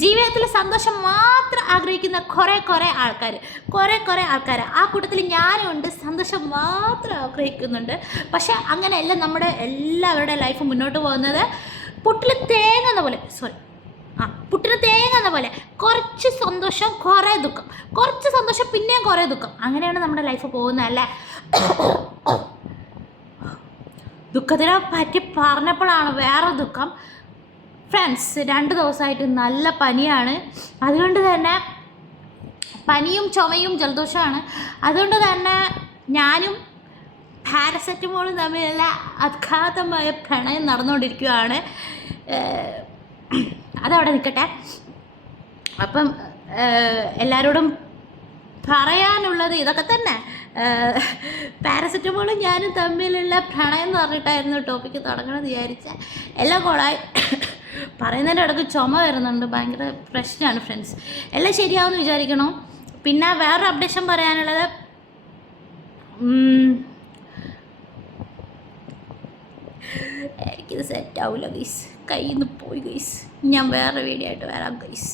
ജീവിതത്തിൽ സന്തോഷം മാത്രം ആഗ്രഹിക്കുന്ന കുറേ ആൾക്കാർ ആ കൂട്ടത്തിൽ ഞാനും ഉണ്ട്. സന്തോഷം മാത്രം ആഗ്രഹിക്കുന്നുണ്ട്. പക്ഷെ അങ്ങനെയല്ല നമ്മുടെ എല്ലാവരുടെ ലൈഫ് മുന്നോട്ട് പോകുന്നത്. പുട്ടിൽ തേങ്ങുന്ന പോലെ കുറച്ച് സന്തോഷം കുറേ ദുഃഖം, കുറച്ച് സന്തോഷം പിന്നെയും കുറേ ദുഃഖം, അങ്ങനെയാണ് നമ്മുടെ ലൈഫ് പോകുന്നത് അല്ലേ. ദുഃഖത്തിനെ പറ്റി പറഞ്ഞപ്പോഴാണ് വേറെ ദുഃഖം. ഫ്രണ്ട്സ്, 2 ദിവസമായിട്ട് നല്ല പനിയാണ്. അതുകൊണ്ട് തന്നെ പനിയും ചുമയും ജലദോഷമാണ്. അതുകൊണ്ട് തന്നെ ഞാനും പാരസെറ്റമോളും തമ്മിലുള്ള അഗാധമായ പ്രണയം നടന്നുകൊണ്ടിരിക്കുകയാണ്. അതവിടെ നിൽക്കട്ടെ. അപ്പം എല്ലാവരോടും പറയാനുള്ളത് ഇതൊക്കെ തന്നെ. പാരസെറ്റമോളും ഞാനും തമ്മിലുള്ള പ്രണയം എന്ന് പറഞ്ഞിട്ടായിരുന്നു ടോപ്പിക്ക് തുടങ്ങണമെന്ന് വിചാരിച്ച. എല്ലാം കോളായി. പറയുന്നതിൻ്റെ ഇടയ്ക്ക് ചുമ വരുന്നുണ്ട്. ഭയങ്കര പ്രശ്നമാണ് ഫ്രണ്ട്സ്. എല്ലാം ശരിയാവുമെന്ന് വിചാരിക്കണം. പിന്നെ വേറൊരു അപ്ഡേഷൻ പറയാനുള്ളത്, എനിക്കിത് സെറ്റ് ആവില്ല ഗൈസ്. കയ്യിൽ നിന്ന് പോയി ഗൈസ്. ഞാൻ വേറെ വീഡിയോ ആയിട്ട് വരാം ഗൈസ്.